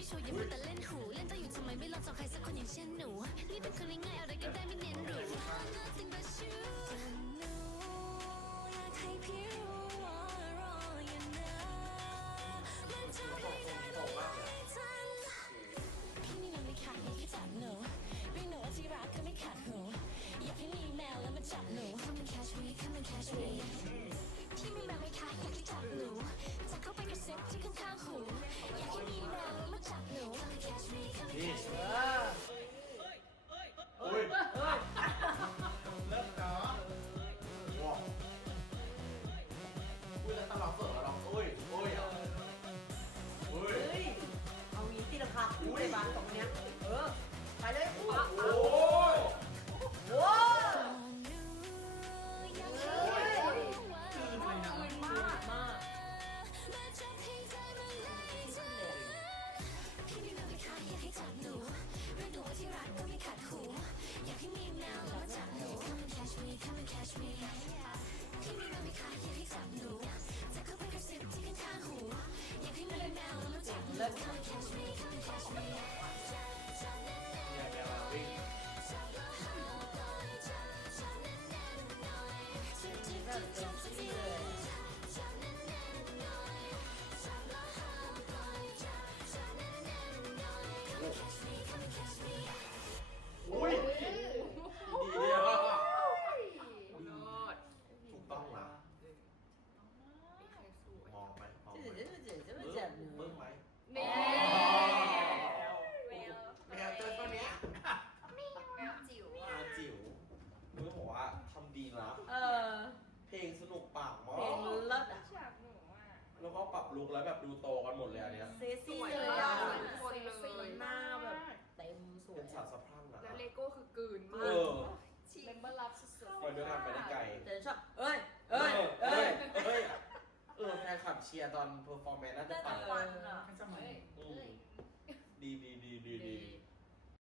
พี่โชว์อย่ามัวแต่เล่นหูเล่นเจ้าอยู่ทำไมไม่ลองจองใครสักคนอย่างเช่นหนูนี่เป็นคนง่ายๆอะไรก็ได้ไม่เน้นหรู Nothing but you หนูอยากให้พี่รู้ว่ารออยู่นะมันจะให้ได้ไม่ทันพี่นี่มันไม่ขาดแค่จับหนูเรียกหนูว่าที่รักก็ไม่ขาดหูอยากให้มีแมวแล้วมาจับหนู Come and catch me Come and catch me พี่มีแมวไหมคะอยากให้จับหนูจะเข้าไปกระซิบที่ข้างๆหูอยากให้มีแมวแล้วมาจับหนู Come and catch me Come and catch me อุ้ยเลิกเนาะว้าวอุ้ยแล้วตลอดเปิดเราอุ้ยอ่ะอุ้ย เฮ้ยเอางี้ตีราคาคู่เลยบ้านสองคนเนี้ยไปเลยโอ้โห หนูอยากให้รู้ว่า มาก มาจับให้ใจมันไล่เธอพี่มีแมวไหมคะอยากให้จับหนูเรียกหนูว่าที่รักก็ไม่ขัดหูอยากให้มีแมวแล้วมาจับหนู Come and catch me Come and catch me พี่มีแมวไหมคะอยากให้จับหนูจะเข้าไปกระซิบที่ข้างๆหูอยากให้มีแมวแล้วมาจับหนู Come and catch me Come and catch me เนี่ยแมววิ่ง อุ้ยดีอ่ะถูกต้องนะมองไหมมองไหม เจ็บ เบิ้งไหม แมวแมว แมวตัวเนี้ย แมวจิ๋ว แม อ่ะ วจิ๋วมึงบอกว่าทำดีนะ เพลงสนุกปากมา เพลง ก เลิศอ่ะ ฉากหนูอ่ะ แล้วก็ปรับลุคแล้วแบบดูโตกันหมดเลยอันเนี้ย เซซี่เลยอ่ะ คนเลย หน้าแบบเต็มสว เป็ ย นสาวสะพรั่งนะ แล้วเลโก้คือกลืน เอ มาก อ เมมเบอร์รับสุดๆ ไปด้วยกันไปได้ไกล แต่ชอบแฟนคลับเชียร์ตอนเพอร์ฟอร์แมนซ์น่าจะ